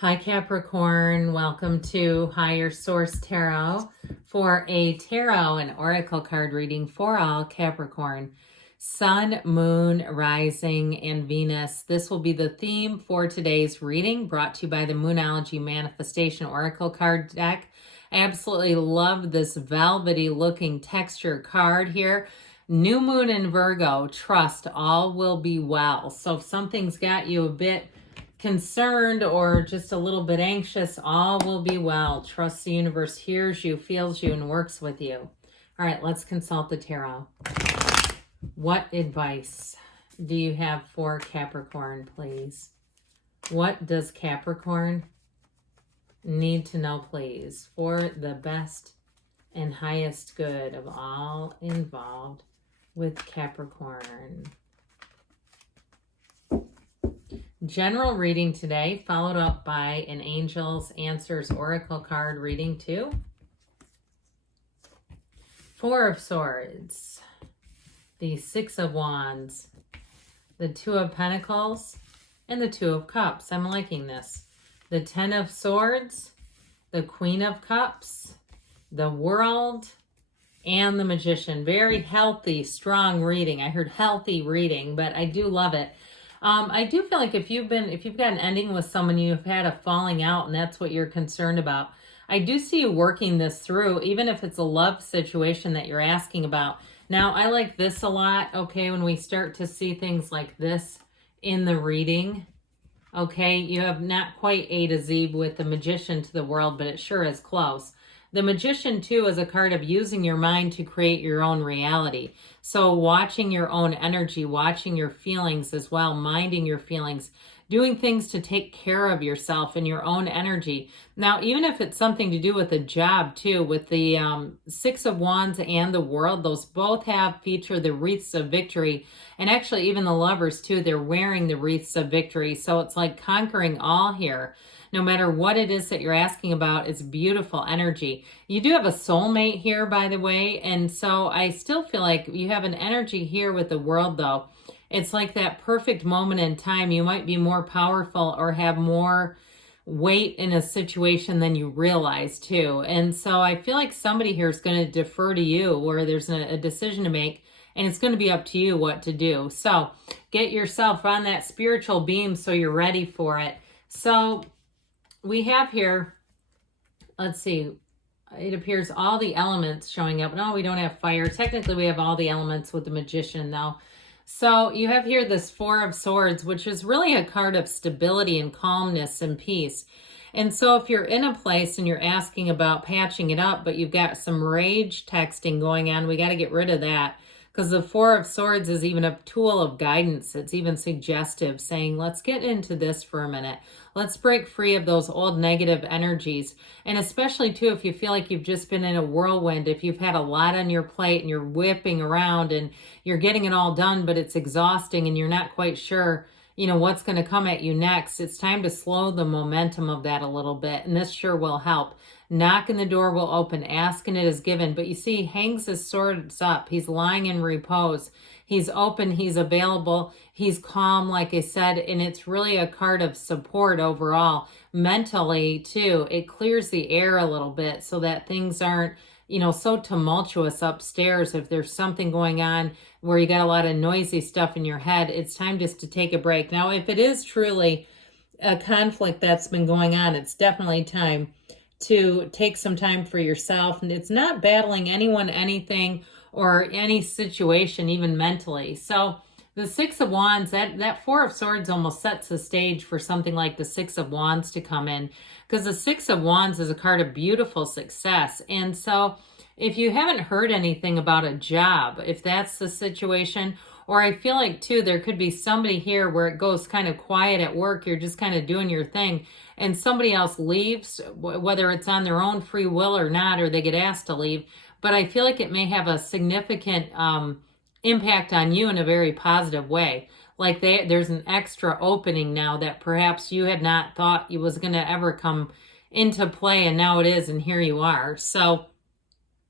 Hi Capricorn, welcome to Higher Source Tarot for a tarot and oracle card reading for all Capricorn. Sun, Moon, Rising, and Venus. This will be the theme for today's reading, brought to you by the Moonology Manifestation Oracle card deck. I absolutely love this velvety looking texture card here. New Moon in Virgo, trust, all will be well. So if something's got you a bit concerned or just a little bit anxious, all will be well. Trust the universe hears you, feels you, and works with you. All right, let's consult the tarot. What advice do you have for Capricorn, please? What does Capricorn need to know, please, for the best and highest good of all involved with Capricorn? General reading today, followed up by an Angel's Answers Oracle card reading too. Four of Swords, the Six of Wands, the Two of Pentacles, and the Two of Cups. I'm liking this. The Ten of Swords, the Queen of Cups, the World, and the Magician. Very healthy, strong reading. I heard healthy reading, but I do love it. I do feel like if you've got an ending with someone, you've had a falling out and that's what you're concerned about, I do see you working this through, even if it's a love situation that you're asking about. Now, I like this a lot, okay, when we start to see things like this in the reading, okay, you have not quite A to Z with the Magician to the World, but it sure is close. The Magician, too, is a card of using your mind to create your own reality. So watching your own energy, watching your feelings as well, minding your feelings, doing things to take care of yourself and your own energy. Now, even if it's something to do with a job, too, with the Six of Wands and the World, those both feature the wreaths of victory. And actually, even the Lovers, too, they're wearing the wreaths of victory. So it's like conquering all here. No matter what it is that you're asking about, it's beautiful energy. You do have a soulmate here, by the way, and so I still feel like you have an energy here with the World, though. It's like that perfect moment in time. You might be more powerful or have more weight in a situation than you realize, too. And so I feel like somebody here is going to defer to you where there's a decision to make, and it's going to be up to you what to do. So get yourself on that spiritual beam so you're ready for it. So we have here, let's see, it appears all the elements showing up. No, we don't have fire. Technically, we have all the elements with the Magician, though. So you have here this Four of Swords, which is really a card of stability and calmness and peace. And so if you're in a place and you're asking about patching it up, but you've got some rage texting going on, we got to get rid of that. Because the Four of Swords is even a tool of guidance. It's even suggestive, saying, let's get into this for a minute. Let's break free of those old negative energies. And especially, too, if you feel like you've just been in a whirlwind, if you've had a lot on your plate and you're whipping around and you're getting it all done, but it's exhausting and you're not quite sure, what's going to come at you next. It's time to slow the momentum of that a little bit. And this sure will help. Knocking the door will open, asking it is given. But you see, he hangs his swords up. He's lying in repose. He's open, he's available, he's calm, like I said, and it's really a card of support overall. Mentally, too, it clears the air a little bit so that things aren't, so tumultuous upstairs. If there's something going on where you got a lot of noisy stuff in your head, it's time just to take a break. Now, if it is truly a conflict that's been going on, it's definitely time to take some time for yourself. And it's not battling anyone, anything, or any situation, even mentally. So the Six of Wands, that Four of Swords almost sets the stage for something like the Six of Wands to come in, because the Six of Wands is a card of beautiful success. And so if you haven't heard anything about a job, if that's the situation, or I feel like, too, there could be somebody here where it goes kind of quiet at work, you're just kind of doing your thing, and somebody else leaves, whether it's on their own free will or not, or they get asked to leave. But I feel like it may have a significant impact on you in a very positive way. Like there's an extra opening now that perhaps you had not thought it was going to ever come into play, and now it is, and here you are. So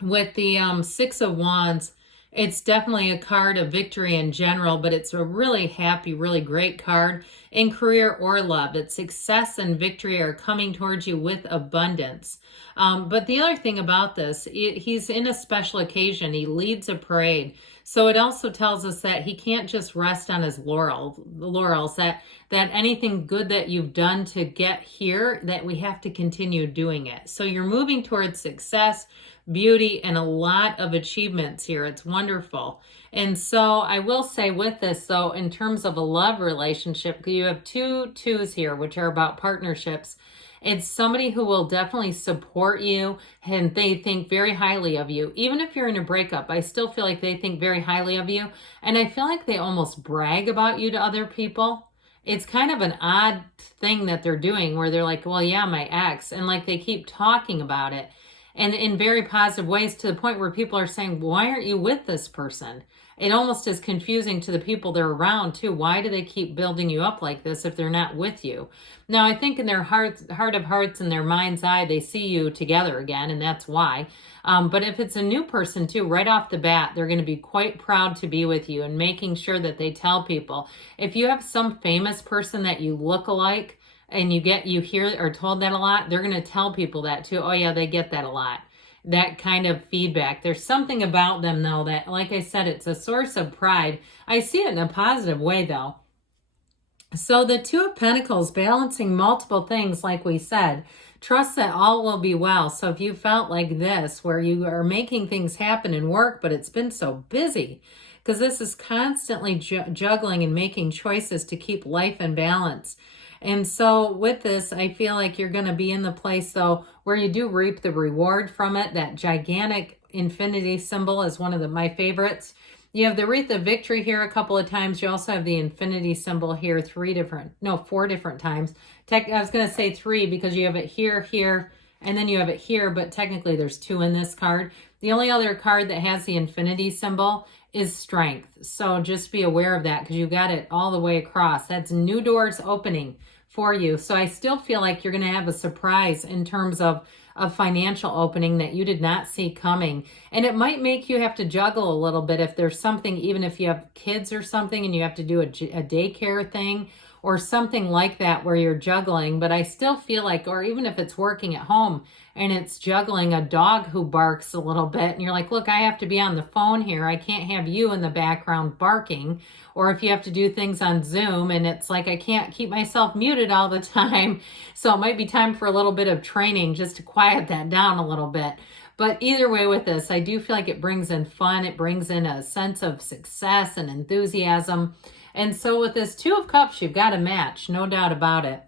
with the Six of Wands, it's definitely a card of victory in general, but it's a really happy, really great card. in career or love. It's success and victory are coming towards you with abundance. But the other thing about this, he's in a special occasion. He leads a parade. So it also tells us that he can't just rest on his laurels, that anything good that you've done to get here, that we have to continue doing it. So you're moving towards success, beauty, and a lot of achievements here. It's wonderful. And so I will say with this, though, in terms of a love relationship, you have two twos here, which are about partnerships. It's somebody who will definitely support you, and they think very highly of you. Even if you're in a breakup, I still feel like they think very highly of you. And I feel like they almost brag about you to other people. It's kind of an odd thing that they're doing where they're like, well, yeah, my ex. And like they keep talking about it and in very positive ways, to the point where people are saying, why aren't you with this person? It almost is confusing to the people they're around too. Why do they keep building you up like this if they're not with you? Now, I think in their heart of hearts and their mind's eye, they see you together again, and that's why. But if it's a new person too, right off the bat, they're going to be quite proud to be with you and making sure that they tell people. If you have some famous person that you look alike and you hear or told that a lot, they're going to tell people that too. Oh yeah, they get that a lot. That kind of feedback. There's something about them though that, like I said, it's a source of pride. I see it in a positive way though. So the Two of Pentacles, balancing multiple things, like we said, trust that all will be well. So if you felt like this, where you are making things happen in work, but it's been so busy, because this is constantly juggling and making choices to keep life in balance. And so with this, I feel like you're going to be in the place, though, where you do reap the reward from it. That gigantic infinity symbol is one of my favorites. You have the wreath of victory here a couple of times. You also have the infinity symbol here 4 different times. I was going to say 3 because you have it here, here, and then you have it here, but technically there's 2 in this card. The only other card that has the infinity symbol is strength. So just be aware of that because you got it all the way across. That's new doors opening for you. So I still feel like you're going to have a surprise in terms of a financial opening that you did not see coming. And it might make you have to juggle a little bit if there's something, even if you have kids or something and you have to do a daycare thing or something like that where you're juggling. But I still feel like, or even if it's working at home and it's juggling a dog who barks a little bit and you're like, look, I have to be on the phone here. I can't have you in the background barking. Or if you have to do things on Zoom and it's like, I can't keep myself muted all the time. So it might be time for a little bit of training just to quiet that down a little bit. But either way with this, I do feel like it brings in fun. It brings in a sense of success and enthusiasm. And so with this Two of Cups, you've got a match, no doubt about it.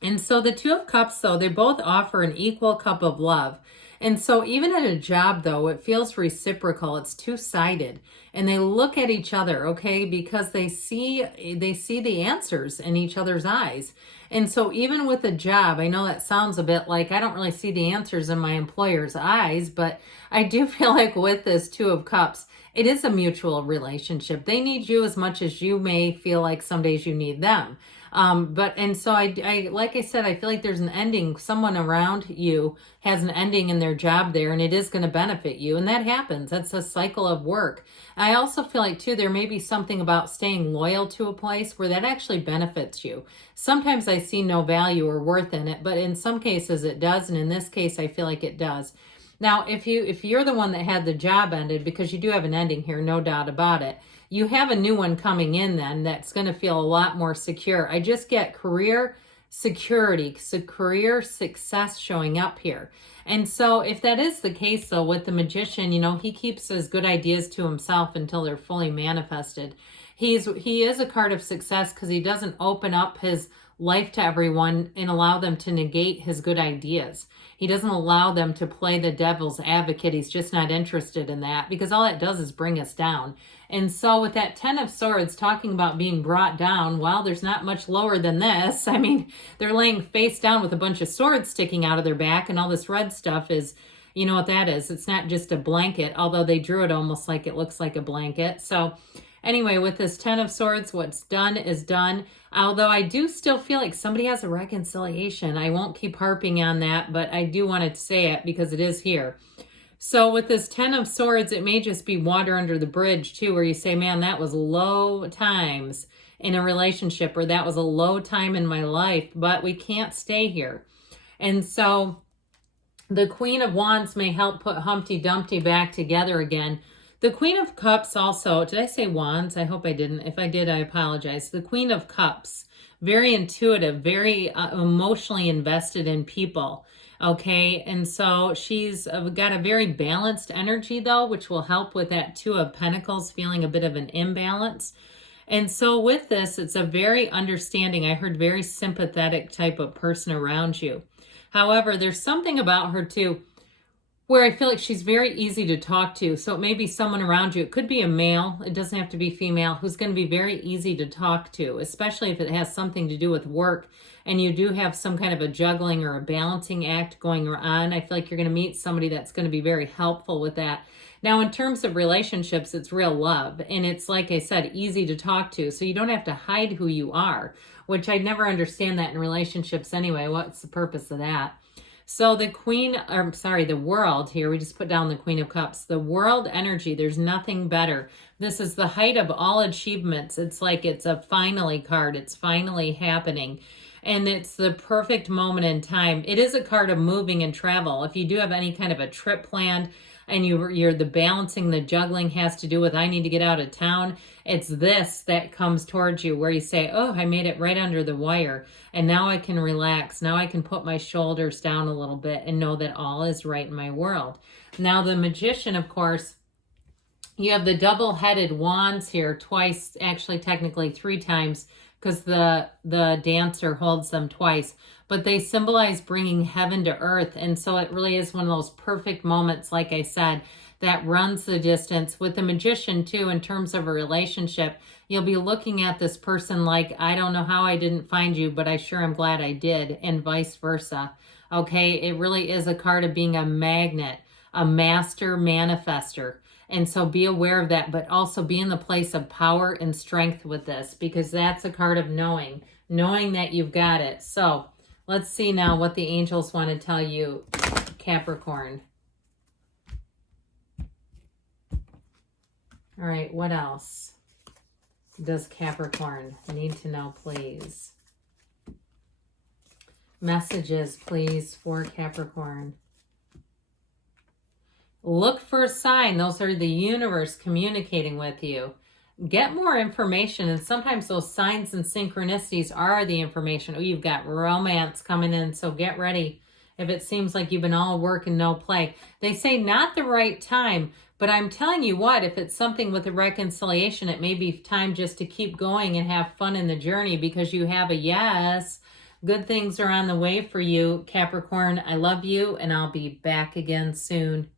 And so the Two of Cups, though, they both offer an equal cup of love. And so even at a job, though, it feels reciprocal. It's two-sided. And they look at each other, okay, because they see the answers in each other's eyes. And so even with a job, I know that sounds a bit like I don't really see the answers in my employer's eyes, but I do feel like with this Two of Cups, it is a mutual relationship. They need you as much as you may feel like some days you need them. And so I, like I said, I feel like there's an ending. Someone around you has an ending in their job there, and it is going to benefit you. And that happens. That's a cycle of work. I also feel like too, there may be something about staying loyal to a place where that actually benefits you. Sometimes I see no value or worth in it, but in some cases it does. And in this case, I feel like it does. Now, if you're the one that had the job ended, because you do have an ending here, no doubt about it, you have a new one coming in then that's going to feel a lot more secure. I just get career security, career success showing up here. And so if that is the case, though, with the Magician, you know, he keeps his good ideas to himself until they're fully manifested. He is a card of success because he doesn't open up his life to everyone and allow them to negate his good ideas. He doesn't allow them to play the devil's advocate. He's just not interested in that because all that does is bring us down. And so with that 10 of Swords talking about being brought down, well, there's not much lower than this. I mean, they're laying face down with a bunch of swords sticking out of their back, and all this red stuff is, you know what that is. It's not just a blanket, although they drew it almost like it looks like a blanket. So anyway, with this 10 of Swords, what's done is done. Although I do still feel like somebody has a reconciliation. I won't keep harping on that, but I do want to say it because it is here. So with this 10 of Swords, it may just be water under the bridge too, where you say, man, that was low times. in a relationship, or that was a low time in my life, but we can't stay here. And so the Queen of Wands may help put Humpty Dumpty back together again. The Queen of Cups also, did I say Wands? I hope I didn't. If I did, I apologize. The Queen of Cups, very intuitive, very emotionally invested in people. Okay, and so she's got a very balanced energy though, which will help with that Two of Pentacles, feeling a bit of an imbalance. And so with this, it's a very understanding, I heard very sympathetic type of person around you. However, there's something about her too, where I feel like she's very easy to talk to. So it may be someone around you. It could be a male. It doesn't have to be female, who's going to be very easy to talk to, especially if it has something to do with work and you do have some kind of a juggling or a balancing act going on. I feel like you're going to meet somebody that's going to be very helpful with that. Now, in terms of relationships, it's real love. And it's, like I said, easy to talk to. So you don't have to hide who you are, which I never understand that in relationships anyway. What's the purpose of that? So the world here, we just put down the Queen of Cups. The world energy, there's nothing better. This is the height of all achievements. It's like it's a finally card. It's finally happening. And it's the perfect moment in time. It is a card of moving and travel. If you do have any kind of a trip planned, and you're the balancing, the juggling has to do with, I need to get out of town. It's this that comes towards you where you say, oh, I made it right under the wire. And now I can relax. Now I can put my shoulders down a little bit and know that all is right in my world. Now the Magician, of course, you have the double-headed wands here twice, actually technically 3 times, because the dancer holds them twice, but they symbolize bringing heaven to earth. And so it really is one of those perfect moments, like I said, that runs the distance. With the Magician too, in terms of a relationship, you'll be looking at this person like, I don't know how I didn't find you, but I sure am glad I did, and vice versa. Okay, it really is a card of being a magnet, a master manifester. And so be aware of that, but also be in the place of power and strength with this, because that's a card of knowing that you've got it. So let's see now what the angels want to tell you, Capricorn. All right, what else does Capricorn need to know, please? Messages, please, for Capricorn. Look for a sign. Those are the universe communicating with you. Get more information, and sometimes those signs and synchronicities are the information. Oh, you've got romance coming in, so get ready. If it seems like you've been all work and no play. They say not the right time, but I'm telling you what, if it's something with a reconciliation, it may be time just to keep going and have fun in the journey, because you have a yes. Good things are on the way for you, Capricorn. I love you, and I'll be back again soon.